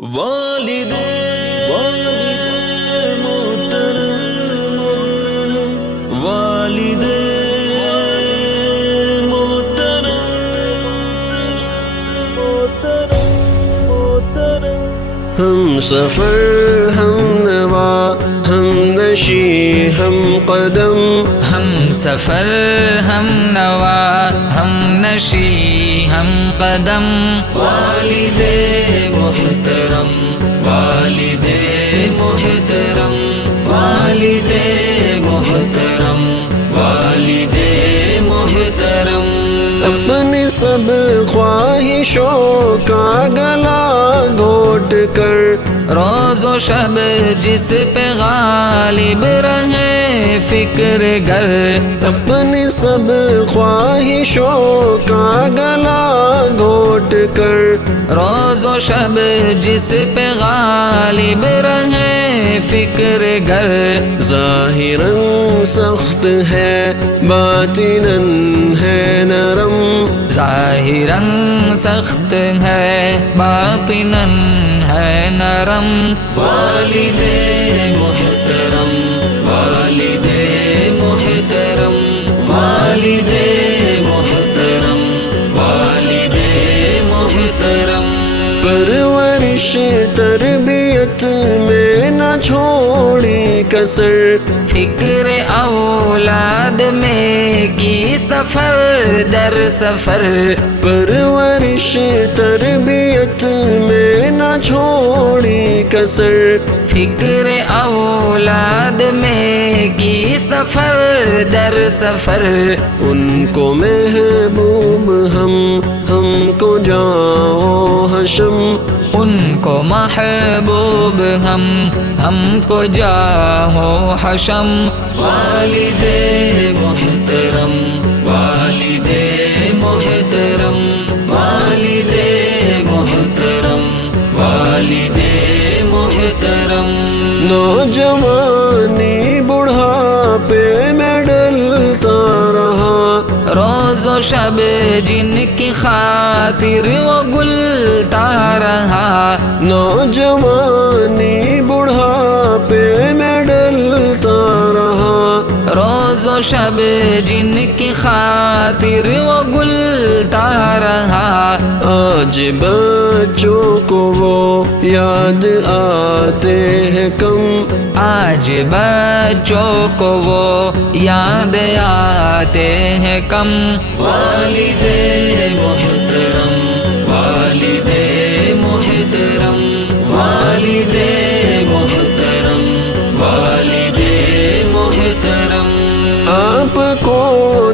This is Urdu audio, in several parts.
والدے محترم والدے محترم ہم سفر ہم نوا ہم نشی ہم قدم ہم سفر ہم نوا ہم نشی ہم قدم والدے محترم والدے محترم والدے محترم والدے محترم اپنی سب خواہشوں کا گلا گھونٹ کر روز و شب جس پہ غالب رہے فکر گر اپنی سب خواہشوں کا گلا گھونٹ کر روز و شب جس پہ غالب رہے فکر گر ظاہراً سخت ہے باطناً ہے نرم ظاہراً سخت ہے باطناً ہے نرم والدے محترم والدے محترم والدے محترم والدے محترم پرورش تربیت میں نہ چھوڑی کسر فکر اولاد میں کی سفر در سفر پرورش تربیت میں نہ چھوڑی کسر فکر اولاد میں کی سفر در سفر ان کو محبوب ہم کو جاؤ حشم ان کو محبوب ہم کو جاہو حشم والدے محترم والدے محترم والدے محترم والدے محترم نوجوانی بڑھاپے میں ڈلتا رہا روز و شب جن کی خاطر وہ گلتا رہا نوجوانی بڑھاپے میں ڈلتا رہا روز و شب جن کی خاطر وہ گلتا رہا آج بچوں کو وہ یاد آتے ہیں کم آج بچوں کو وہ یاد آتے ہیں کم والدے محترم والدے محترم والدے محترم والدے محترم آپ کو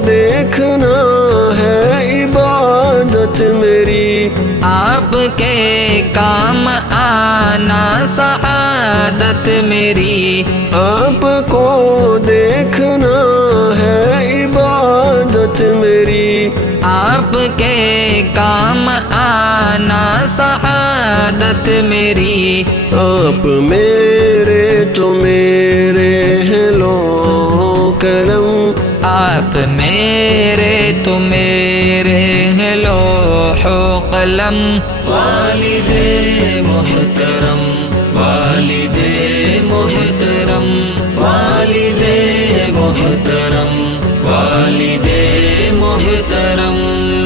دیکھنا ہے عبادت میری آپ کے کام آنا سعادت میری آپ کو دیکھنا ہے عبادت میری آپ کے کام آنا سعادت میری آپ میرے تو میرے ہیں لوح قلم آپ میرے تو میرے ہیں لوح و قلم والدے محترم والدے محترم والدے محترم والدے محترم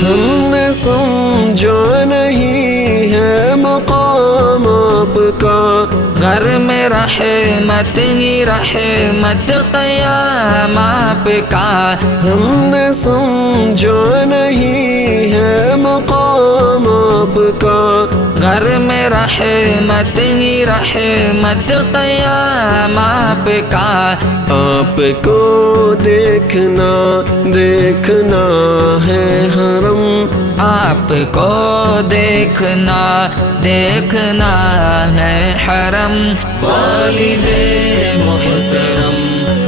ہم نے سمجھا نہیں ہے مقام آپ کا گھر میں رحمت ہی رحمت قیام آپ کا ہم نے سمجھا نہیں ہے مقام آپ کا گھر میں رحمت ہی رحمت قیام آپ کا آپ کو دیکھنا دیکھنا ہے حرم آپ کو دیکھنا دیکھنا ہے حرم والدے محترم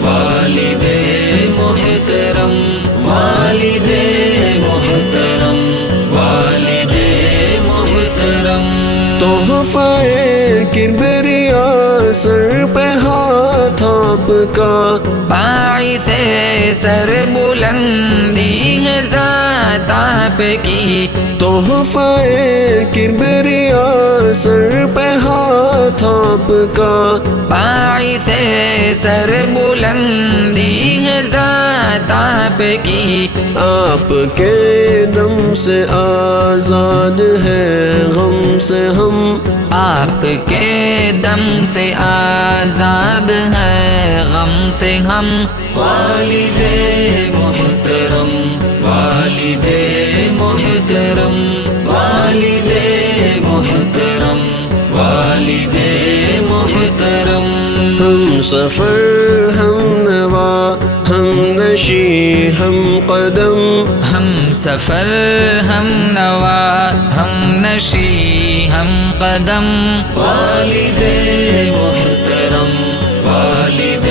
والدے محترم والدے محترم والدے محترم تحفہ کبریا سر پہ ہاتھ آپ کا، باعث سر بلندی ہے ذات آپ کی، تحفہ کبریا سر پہ ہاتھ آپ کا، باعث سر بلندی ہے ذات آپ کی، آپ کے دم سے آزاد ہے غم سے ہم، آپ کے دم سے آزاد ہے غم سے ہم، والد محترم والد محترم والد محترم والد محترم، ہم سفر ہم نوا ہم نشی ہم قدم، ہم سفر ہم نوا ہم نشی ہم قدم، والد محترم والد